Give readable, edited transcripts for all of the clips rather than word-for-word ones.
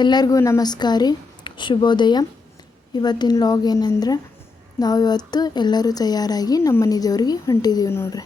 ಎಲ್ಲರಿಗೂ ನಮಸ್ಕಾರ ರೀ, ಶುಭೋದಯ. ಇವತ್ತಿನ ಲಾಗ್ ಏನಂದ್ರೆ ನಾವು ಇವತ್ತು ಎಲ್ಲರೂ ತಯಾರಾಗಿ ನಮ್ಮ ಮನೆ ದೇವ್ರಿಗೆ ಹೊಂಟಿದ್ದೀವಿ ನೋಡ್ರಿ.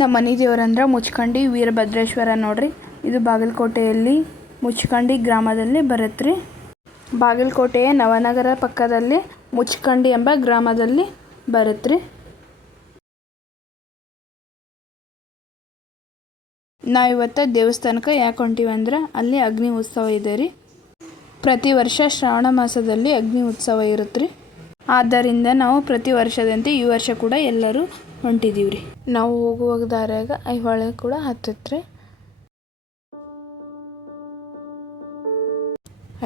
ನಮ್ಮ ಮನೆ ದೇವರಂದ್ರೆ ಮುಚ್ಕಂಡಿ ವೀರಭದ್ರೇಶ್ವರ ನೋಡ್ರಿ. ಇದು ಬಾಗಲಕೋಟೆಯಲ್ಲಿ ಮುಚ್ಕಂಡಿ ಗ್ರಾಮದಲ್ಲಿ ಬರುತ್ತೆ. ಬಾಗಲಕೋಟೆಯ ನವನಗರ ಪಕ್ಕದಲ್ಲಿ ಮುಚ್ಕಂಡಿ ಎಂಬ ಗ್ರಾಮದಲ್ಲಿ ಬರುತ್ತೆ. ನಾವು ಇವತ್ತು ದೇವಸ್ಥಾನಕ್ಕೆ ಯಾಕೆ ಹೊಂಟೀವಿ ಅಂದ್ರೆ ಅಲ್ಲಿ ಅಗ್ನಿ ಉತ್ಸವ ಇದೆ ರೀ. ಪ್ರತಿ ವರ್ಷ ಶ್ರಾವಣ ಮಾಸದಲ್ಲಿ ಅಗ್ನಿ ಉತ್ಸವ ಇರುತ್ತೆ. ಆದ್ದರಿಂದ ನಾವು ಪ್ರತಿ ವರ್ಷದಂತೆ ಈ ವರ್ಷ ಕೂಡ ಎಲ್ಲರೂ ಹೊಂಟಿದ್ದೀವಿ ರೀ. ನಾವು ಹೋಗುವಾಗ ದಾರ್ಯಾಗ ಐಹೊಳೆ ಕೂಡ ಹತ್ತತ್ರಿ.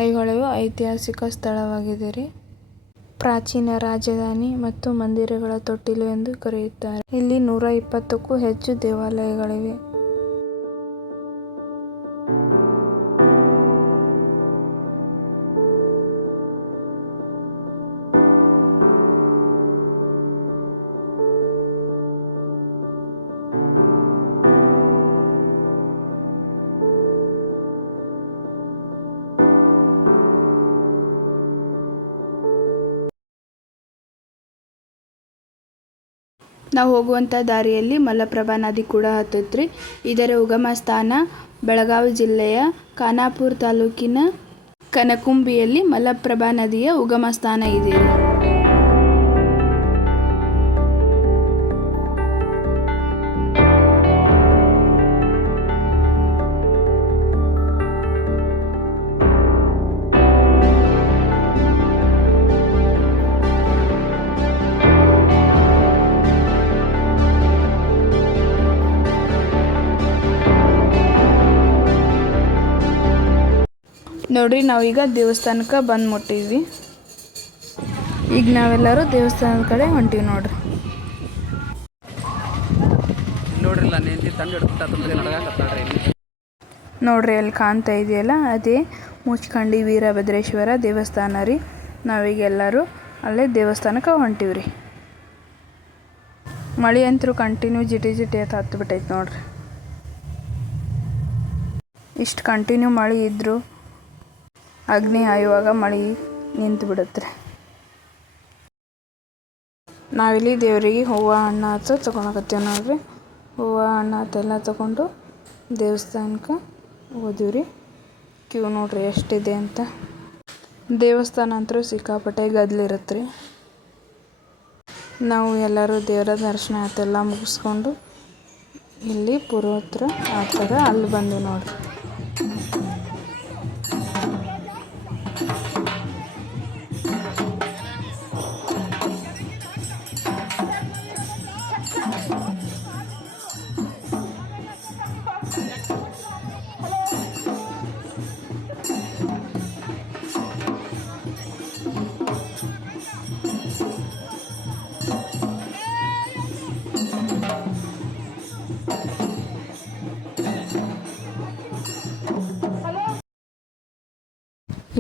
ಐಹೊಳೆಯು ಐತಿಹಾಸಿಕ ಸ್ಥಳವಾಗಿದೆ ರೀ. ಪ್ರಾಚೀನ ರಾಜಧಾನಿ ಮತ್ತು ಮಂದಿರಗಳ ತೊಟ್ಟಿಲು ಎಂದು ಕರೆಯುತ್ತಾರೆ. ಇಲ್ಲಿ 120ಕ್ಕೂ ಹೆಚ್ಚು ದೇವಾಲಯಗಳಿವೆ. ನಾವು ಹೋಗುವಂಥ ದಾರಿಯಲ್ಲಿ ಮಲಪ್ರಭಾ ನದಿ ಕೂಡ ಹತ್ತತ್ರಿ. ಇದರ ಉಗಮ ಸ್ಥಾನ ಬೆಳಗಾವಿ ಜಿಲ್ಲೆಯ ಖಾನಾಪುರ ತಾಲೂಕಿನ ಕನಕುಂಬಿಯಲ್ಲಿ ಮಲಪ್ರಭಾ ನದಿಯ ಉಗಮ ಸ್ಥಾನ ಇದೆ. ನೋಡ್ರಿ, ನಾವೀಗ ದೇವಸ್ಥಾನಕ್ಕೆ ಬಂದು ಮುಟ್ಟಿದ್ವಿ. ಈಗ ನಾವೆಲ್ಲರೂ ದೇವಸ್ಥಾನದ ಕಡೆ ಹೊಂಟೀವಿ ನೋಡ್ರಿ. ನೋಡ್ರಿ ಅಲ್ಲಿ ಕಾಣ್ತಾ ಇದೆಯಲ್ಲ, ಅದೇ ಮುಚ್ಕಂಡಿ ವೀರಭದ್ರೇಶ್ವರ ದೇವಸ್ಥಾನ ರೀ. ನಾವೀಗ ಎಲ್ಲರೂ ಅಲ್ಲೇ ದೇವಸ್ಥಾನಕ್ಕೆ ಹೊಂಟೀವಿ ರೀ. ಮಳೆ ಅಂತೂ ಕಂಟಿನ್ಯೂ ಜಿಟಿ ಅಂತ ಹತ್ಬಿಟ್ಟೈತೆ ನೋಡ್ರಿ. ಇಷ್ಟು ಕಂಟಿನ್ಯೂ ಮಳೆ ಇದ್ದರೂ ಅಗ್ನಿ ಹಾಯುವಾಗ ಮಳೆ ನಿಂತು ಬಿಡುತ್ತೆ. ನಾವಿಲ್ಲಿ ದೇವರಿಗೆ ಹೂವು ಹಣ್ಣು ಹತ್ತು ತೊಗೊಳಕತ್ತೀವಿ ನೋಡ್ರಿ. ಹೂವು ಹಣ್ಣು ಹತ್ತೆಲ್ಲ ತೊಗೊಂಡು ದೇವಸ್ಥಾನಕ್ಕೆ ಹೋದಿವಿ ರೀ. ಕ್ಯೂ ನೋಡ್ರಿ ಎಷ್ಟಿದೆ ಅಂತ. ದೇವಸ್ಥಾನ ಅಂತೂ ಸಿಕ್ಕಾಪಟ್ಟೆ ಗದ್ದಲಿರುತ್ತೆ ರೀ. ನಾವು ಎಲ್ಲರೂ ದೇವರ ದರ್ಶನ ಆತೆಲ್ಲ ಮುಗಿಸ್ಕೊಂಡು ಇಲ್ಲಿ ಪೂರ್ವತ್ರ ಆಗ್ತದೆ ಅಲ್ಲಿ ಬಂದು ನೋಡ್ರಿ.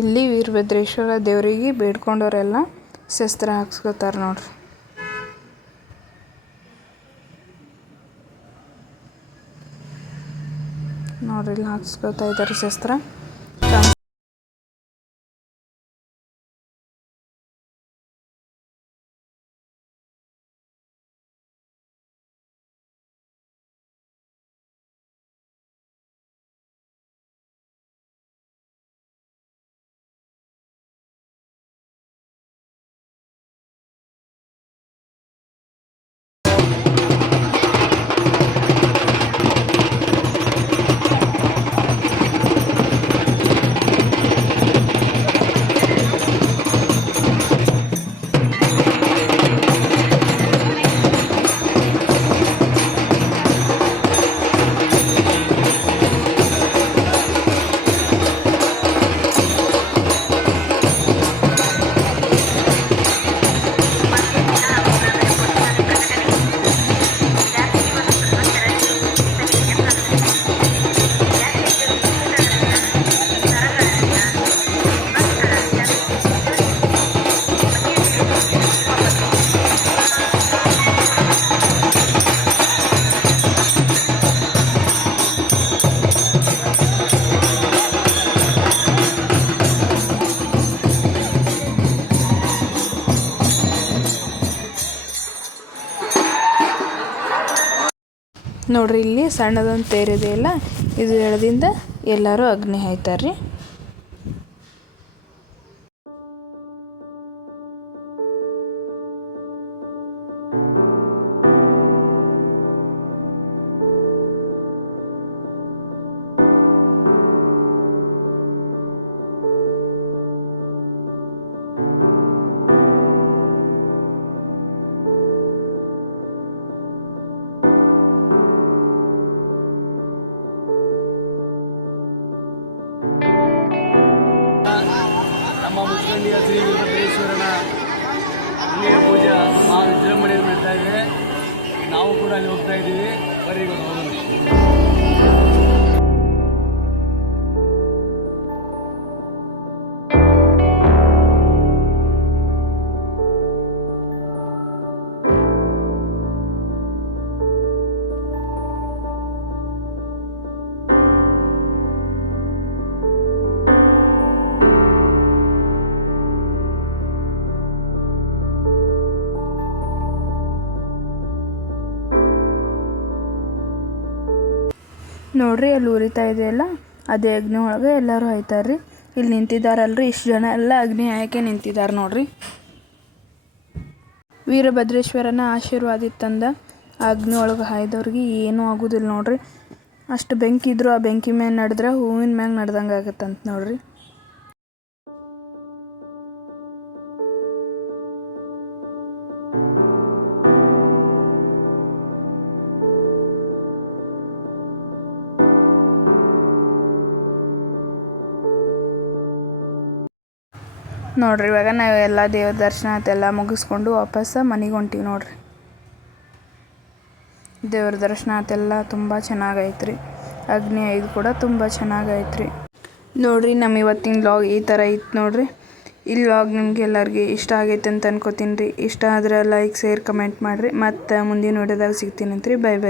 ಇಲ್ಲಿ ವೀರಭದ್ರೇಶ್ವರ ದೇವರಿಗೆ ಬೇಡ್ಕೊಂಡವರೆಲ್ಲ ಶಸ್ತ್ರ ಹಾಕ್ಸ್ಕೊತಾರೆ ನೋಡ್ರಿ. ಇಲ್ಲಿ ಹಾಕ್ಸ್ಕೊತಾ ಇದ್ದಾರೆ ಶಸ್ತ್ರ. ನೋಡ್ರಿ ಇಲ್ಲಿ ಸಣ್ಣದೊಂದು ತೇರಿದೆಯಲ್ಲ, ಇದು ಎಳೆದಿಂದ ಎಲ್ಲರೂ ಅಗ್ನಿ ಹಾಯ್ತಾರ್ರಿ. ನಮ್ಮ ಮುಚ್ಕಂಡಿಯ ಶ್ರೀ ವೀರಭದ್ರೇಶ್ವರನ ಅಗ್ನಿಯ ಪೂಜೆ ವಿಜೃಂಭಣೆಯಲ್ಲಿ ನಡೀತಾ ಇದೆ. ನಾವು ಕೂಡ ಅಲ್ಲಿ ಹೋಗ್ತಾ ಇದ್ದೀವಿ. ಬರ್ರಿ ಹೋಗೋಣ. ನೋಡ್ರಿ ಅಲ್ಲಿ ಉರಿತಾ ಇದೆಯಲ್ಲ, ಅದೇ ಅಗ್ನಿ ಒಳಗೆ ಎಲ್ಲರೂ ಹಾಯ್ತಾರ್ರಿ. ಇಲ್ಲಿ ನಿಂತಿದ್ದಾರಲ್ರಿ, ಇಷ್ಟು ಜನ ಎಲ್ಲ ಅಗ್ನಿ ಹಾಯಕ್ಕೆ ನಿಂತಿದ್ದಾರೆ ನೋಡ್ರಿ. ವೀರಭದ್ರೇಶ್ವರನ ಆಶೀರ್ವಾದ ಇತ್ತಂದ ಆ ಅಗ್ನಿ ಒಳಗೆ ಹಾಯ್ದವ್ರಿಗೆ ಏನೂ ಆಗೋದಿಲ್ಲ ನೋಡ್ರಿ. ಅಷ್ಟು ಬೆಂಕಿ ಇದ್ರು ಆ ಬೆಂಕಿ ಮ್ಯಾಗ ನಡೆದ್ರೆ ಹೂವಿನ ಮ್ಯಾಗ ನಡ್ದಂಗೆ ಆಗತ್ತಂತ ನೋಡ್ರಿ. ನೋಡ್ರಿ ಇವಾಗ ನಾವು ಎಲ್ಲ ದೇವ್ರ ದರ್ಶನ ಅದೆಲ್ಲ ಮುಗಿಸ್ಕೊಂಡು ವಾಪಸ್ಸು ಮನೆಗೆ ಹೊಂಟೀವಿ ನೋಡ್ರಿ. ದೇವ್ರ ದರ್ಶನ ಅದೆಲ್ಲ ತುಂಬ ಚೆನ್ನಾಗೈತ್ರಿ. ಅಗ್ನಿ ಐದು ಕೂಡ ತುಂಬ ಚೆನ್ನಾಗೈತ್ರಿ. ನೋಡ್ರಿ ನಮ್ಮ ಇವತ್ತಿನ ವ್ಲಾಗ್ ಈ ಥರ ಇತ್ತು ನೋಡ್ರಿ. ಈ ವ್ಲಾಗ್ ನಿಮ್ಗೆ ಎಲ್ಲರಿಗೆ ಇಷ್ಟ ಆಗೈತೆ ಅಂತ ಅನ್ಕೋತೀನಿ ರೀ. ಇಷ್ಟ ಆದರೆ ಲೈಕ್, ಶೇರ್, ಕಮೆಂಟ್ ಮಾಡಿರಿ. ಮತ್ತು ಮುಂದಿನ ವಿಡಿಯೋದಾಗ ಸಿಗ್ತೀನಿ ಅಂತ್ರಿ. Bye bye.